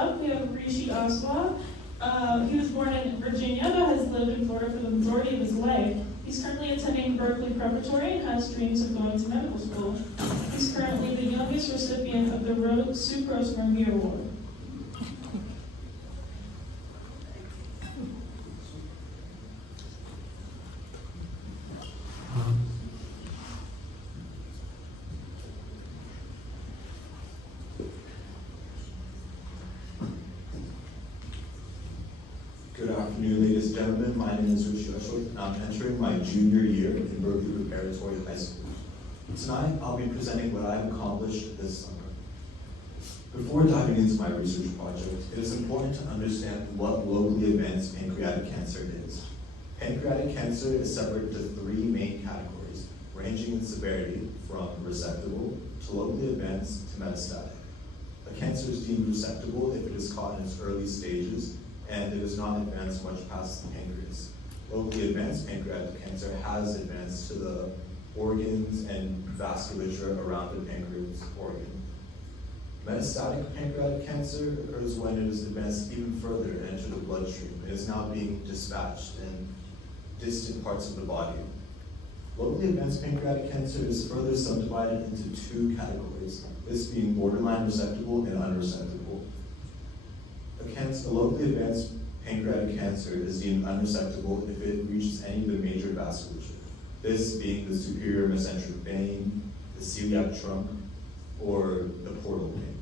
up, we have Rishi Ashwath. He was born in Virginia, but has lived in Florida for the majority of his life. He's currently attending Berkeley Preparatory and has dreams of going to medical school. He's currently the youngest recipient of the Rosemurgy Award. Good afternoon, ladies and gentlemen. My name is Rishi, and I'm entering my junior year in Berkeley Preparatory High School. Tonight, I'll be presenting what I've accomplished this summer. Before diving into my research project, it is important to understand what locally advanced pancreatic cancer is. Pancreatic cancer is separated into three main categories, ranging in severity from resectable to locally advanced to metastatic. A cancer is deemed resectable if it is caught in its early stages and it does not advance much past the pancreas. Locally advanced pancreatic cancer has advanced to the organs and vasculature around the pancreas organ. Metastatic pancreatic cancer occurs when it is advanced even further and entered the bloodstream. It is now being dispatched in distant parts of the body. Locally advanced pancreatic cancer is further subdivided into two categories, this being borderline resectable and unresectable. A locally advanced pancreatic cancer is deemed unresectable if it reaches any of the major vasculature, this being the superior mesenteric vein, the celiac trunk, or the portal vein.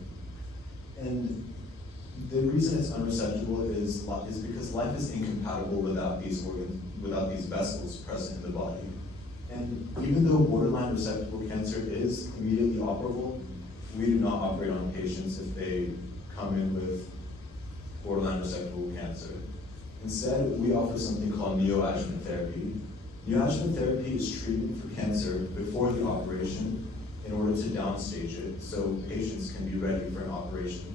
And the reason it's unresectable is because life is incompatible without these organs, without these vessels present in the body. And even though borderline resectable cancer is immediately operable, we do not operate on patients if they come in with borderline resectable cancer. Instead, we offer something called neoadjuvant therapy. Neoadjuvant therapy is treatment for cancer before the operation in order to downstage it so patients can be ready for an operation.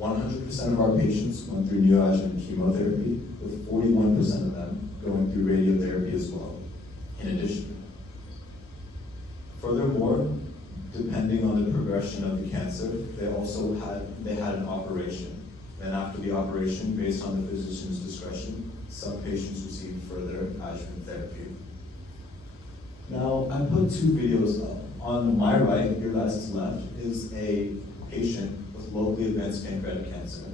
100% of our patients went through neoadjuvant chemotherapy, with 41% of them going through radiotherapy as well, in addition. Furthermore, depending on the progression of the cancer, they had an operation. And after the operation, based on the physician's discretion, some patients received further adjuvant therapy. Now, I put two videos up. On my right, your guys' left, is a patient with locally advanced pancreatic cancer.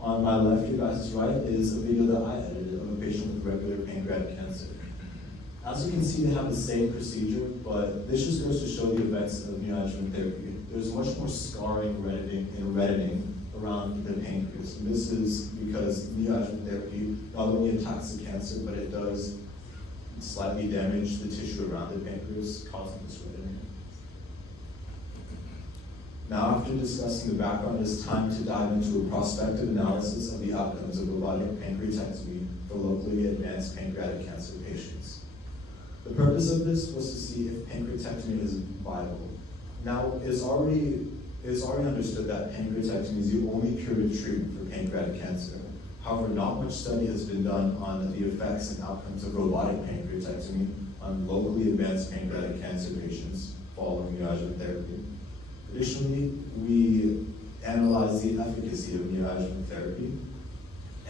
On my left, your guys' right, is a video that I edited of a patient with regular pancreatic cancer. As you can see, they have the same procedure, but this just goes to show the effects of neoadjuvant therapy. There's much more scarring and reddening around the pancreas. And this is because neoadjuvant therapy not only attacks the cancer, but it does slightly damage the tissue around the pancreas, causing this reddening. Now, after discussing the background, it's time to dive into a prospective analysis of the outcomes of robotic pancreatectomy for locally advanced pancreatic cancer patients. The purpose of this was to see if pancreatectomy is viable. Now, it is already understood that pancreatectomy is the only curative treatment for pancreatic cancer. However, not much study has been done on the effects and outcomes of robotic pancreatectomy on locally advanced pancreatic cancer patients following neoadjuvant therapy. Additionally, we analyzed the efficacy of neoadjuvant therapy.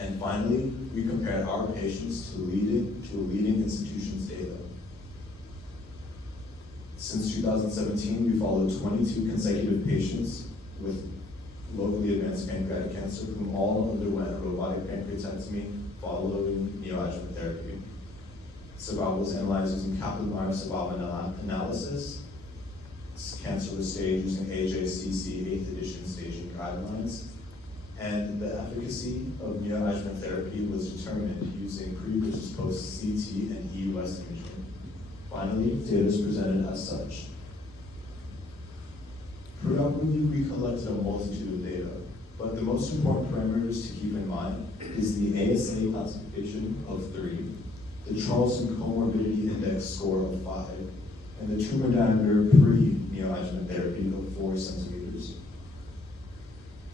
And finally, we compared our patients to a leading institution's data. Since 2017, we followed 22 consecutive patients with locally advanced pancreatic cancer whom all underwent a robotic pancreatectomy following neoadjuvant therapy. Survival was analyzed using Kaplan-Meier survival analysis. Cancer was staged using AJCC 8th edition staging guidelines. And the efficacy of neoadjuvant therapy was determined using pre versus post CT and EUS imaging. Finally, data is presented as such. Preoperatively, we collected a multitude of data, but the most important parameters to keep in mind is the ASA classification of 3, the Charlson Comorbidity Index score of 5, and the tumor diameter pre-neoadjuvant therapy of 4 centimeters.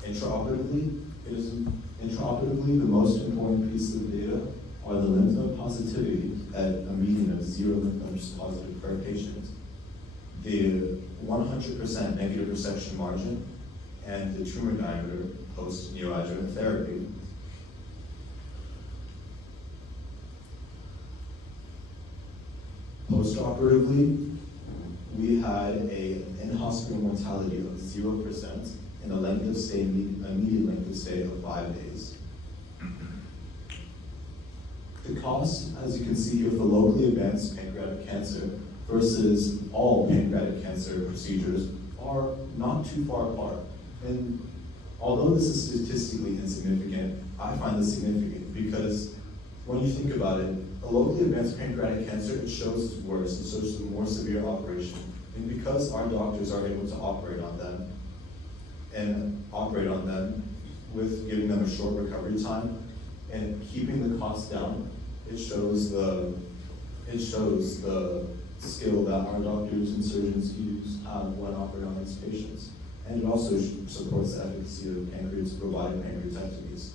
Intraoperatively, the most important piece of data are the lymph node positivity at a median of 0 lymph nodes positive per patient, the 100% negative resection margin, and the tumor diameter post-neoadjuvant therapy. Post-operatively, we had an in-hospital mortality of 0% and a length of stay, a median length of stay of 5 days. The cost, as you can see here, for locally advanced pancreatic cancer versus all pancreatic cancer procedures are not too far apart. And although this is statistically insignificant, I find this significant because when you think about it, a locally advanced pancreatic cancer, it shows it's worse, it shows a more severe operation. And because our doctors are able to operate on them, with giving them a short recovery time and keeping the costs down, it shows the skill that our doctors and surgeons use when operating on these patients. And it also supports the efficacy of robotic pancreatectomies.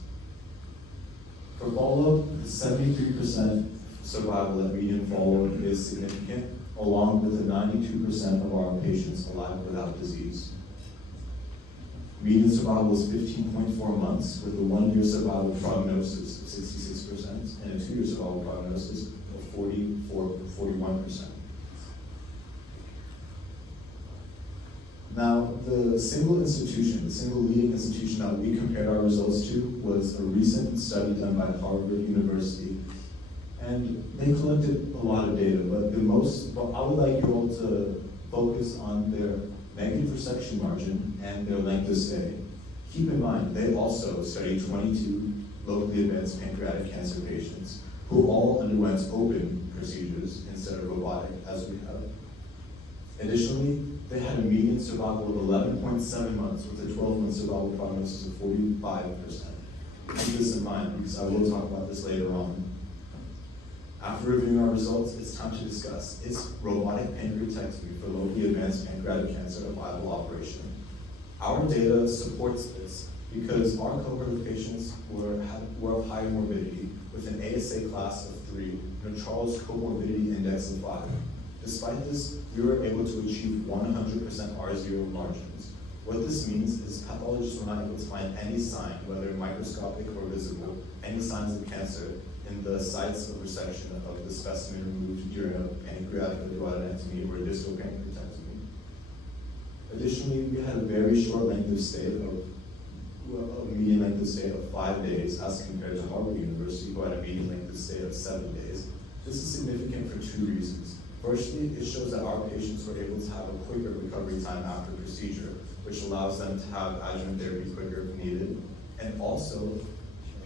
For follow-up, 73% survival at median follow-up is significant, along with the 92% of our patients alive without disease. Median survival is 15.4 months, with a 1-year survival prognosis of 66% and a 2-year survival prognosis of 41%. Now, the single leading institution that we compared our results to was a recent study done by Harvard University. And they collected a lot of data, but I would like you all to focus on their negative resection margin and their length of stay. Keep in mind, they also studied 22 locally advanced pancreatic cancer patients who all underwent open procedures instead of robotic, as we have. Additionally, they had a median survival of 11.7 months with a 12-month survival prognosis of 45%. Keep this in mind because I will talk about this later on. After reviewing our results, it's time to discuss, is robotic pancreatectomy for locally advanced pancreatic cancer a viable operation? Our data supports this because our cohort of patients were of higher morbidity with an ASA class of 3 and a Charles comorbidity index of 5. Despite this, we were able to achieve 100% R0 margins. What this means is pathologists were not able to find any sign, whether microscopic or visible, any signs of cancer in the sites of resection of the specimen removed during a pancreaticoduodenectomy or a distal pancreatectomy. Additionally, we had a very short length of stay a median length of stay of 5 days as compared to Harvard University, who had a median length of stay of 7 days. This is significant for 2 reasons. Firstly, it shows that our patients were able to have a quicker recovery time after procedure, which allows them to have adjuvant therapy quicker if needed. And also,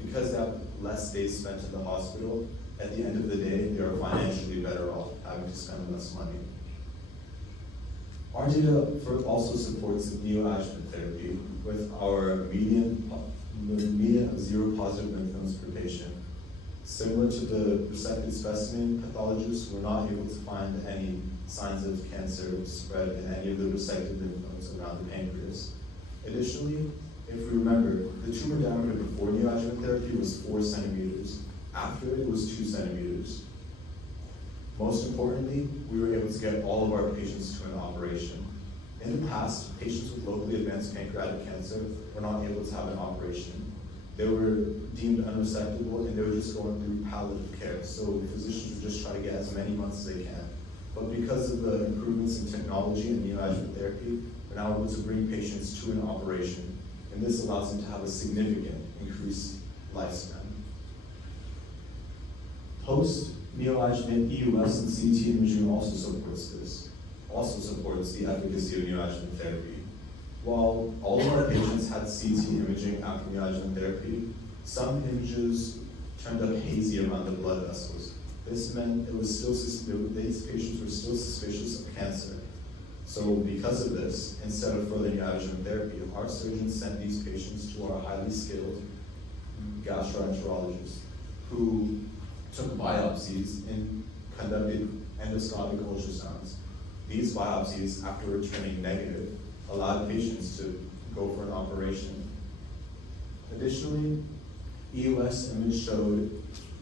because they have less days spent in the hospital, at the end of the day, they are financially better off having to spend less money. Our data also supports neoadjuvant therapy with our median of 0 positive lymph nodes per patient. Similar to the resected specimen, pathologists were not able to find any signs of cancer spread in any of the resected lymph nodes around the pancreas. Additionally, if we remember, the tumor diameter before neoadjuvant therapy was 4 centimeters. After it was 2 centimeters. Most importantly, we were able to get all of our patients to an operation. In the past, patients with locally advanced pancreatic cancer were not able to have an operation. They were deemed unresectable and they were just going through palliative care. So physicians would just try to get as many months as they can. But because of the improvements in technology and neoadjuvant therapy, we're now able to bring patients to an operation. And this allows them to have a significant increased lifespan. Post-neoadjuvant EUS and CT imaging also supports this, the efficacy of neoadjuvant therapy. While all of our patients had CT imaging after neoadjuvant therapy, some images turned up hazy around the blood vessels. This meant these patients were still suspicious of cancer. So because of this, instead of further neoadjuvant therapy, our surgeons sent these patients to our highly skilled gastroenterologists who took biopsies and conducted endoscopic ultrasounds. These biopsies, after returning negative, allowed patients to go for an operation. Additionally, EUS image showed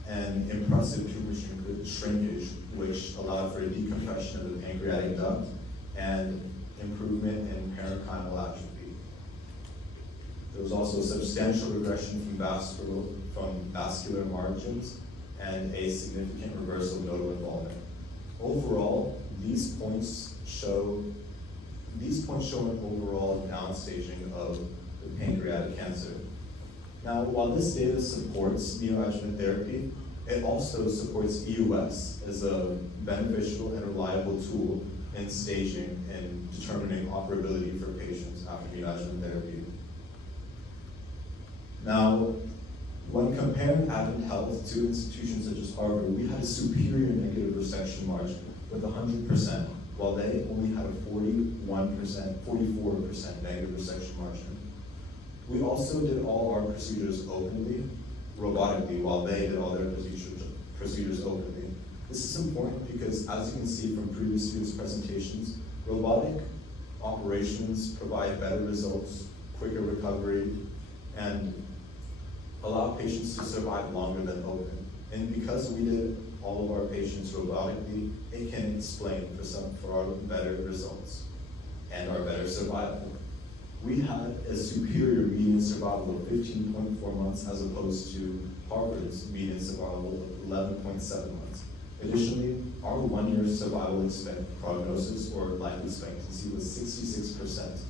an impressive tumor shrinkage, which allowed for a decompression of the pancreatic duct and improvement in parenchymal atrophy. There was also a substantial regression from vascular margins and a significant reversal of nodal involvement. Overall, these points show an overall downstaging of the pancreatic cancer. Now, while this data supports neoadjuvant therapy, it also supports EUS as a beneficial and reliable tool in staging and determining operability for patients after neoadjuvant therapy. Now, when comparing Adventhealth to institutions such as Harvard, we had a superior negative resection margin with 100%, while they only had a 44% negative resection margin. We also did all our procedures openly, robotically, while they did all their procedures openly. This is important because, as you can see from previous students' presentations, robotic operations provide better results, quicker recovery, and allow patients to survive longer than open. And because we did all of our patients robotically, it can explain for our better results and our better survival. We had a superior median survival of 15.4 months as opposed to Harvard's median survival of 11.7 months. Additionally, our 1-year survival prognosis or life expectancy was 66%.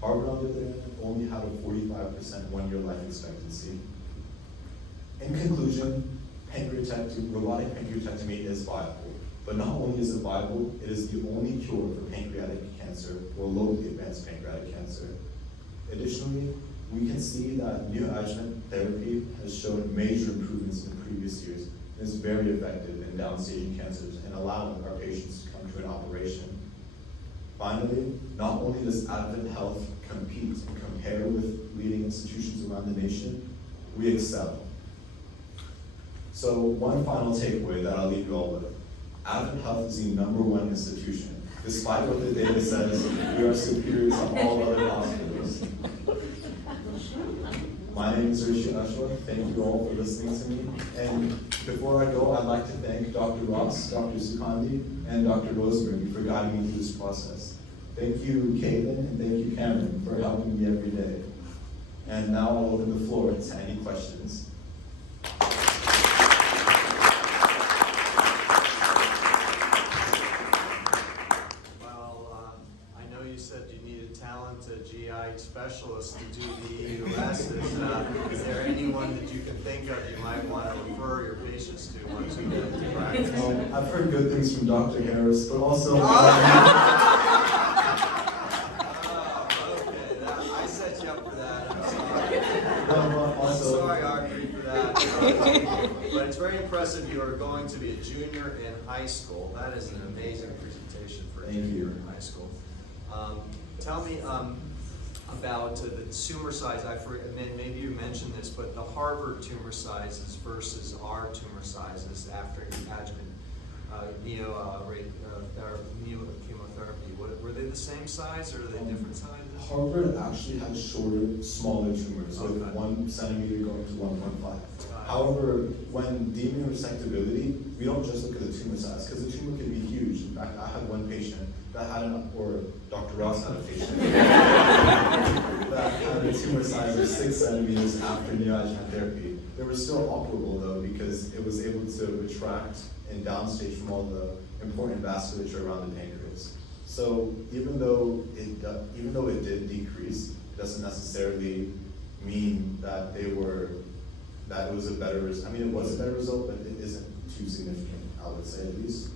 Harvard, on the other hand, only had a 45% 1-year life expectancy. In conclusion, robotic pancreatectomy is viable. But not only is it viable, it is the only cure for pancreatic cancer or locally advanced pancreatic cancer. Additionally, we can see that neoadjuvant therapy has shown major improvements in previous years and is very effective in downstaging cancers and allowing our patients to come to an operation. Finally, not only does Adventhealth compete and compare with leading institutions around the nation, we excel. So one final takeaway that I'll leave you all with. Adventhealth is the #1 institution. Despite what the data says, we are superior to all other hospitals. My name is Rishi Ashwath. Thank you all for listening to me. And before I go, I'd like to thank Dr. Ross, Dr. Sucandy, and Dr. Rosemurgy for guiding me through this process. Thank you, Caitlin, and thank you, Cameron, for helping me every day. And now I'll open the floor to any questions. GI specialist to do the EUS. Is there anyone that you can think of you might want to refer your patients to once you get into practice? I've heard good things from Dr. Harris, but also... Okay, I set you up for that, I'm sorry. I'm sorry, Audrey, for that. But it's very impressive you are going to be a junior in high school. That is an amazing presentation for a junior in high school. Tell me about the tumor size. Maybe you mentioned this, but the Harvard tumor sizes versus our tumor sizes after adjuvant chemotherapy. Were they the same size or are they different sizes? Harvard actually had shorter, smaller tumors, with 1 centimeter going to 1.5. However, when deeming resectability, we don't just look at the tumor size, because the tumor can be huge. In fact, I had one patient that had Dr. Ross had a patient that had a tumor size of 6 centimeters after neoadjuvant therapy. They were still operable though, because it was able to retract and downstage from all the important vasculature around the pancreas. So even though it did decrease, it doesn't necessarily mean that it was a better result. I mean, it was a better result, but it isn't too significant, I would say at least.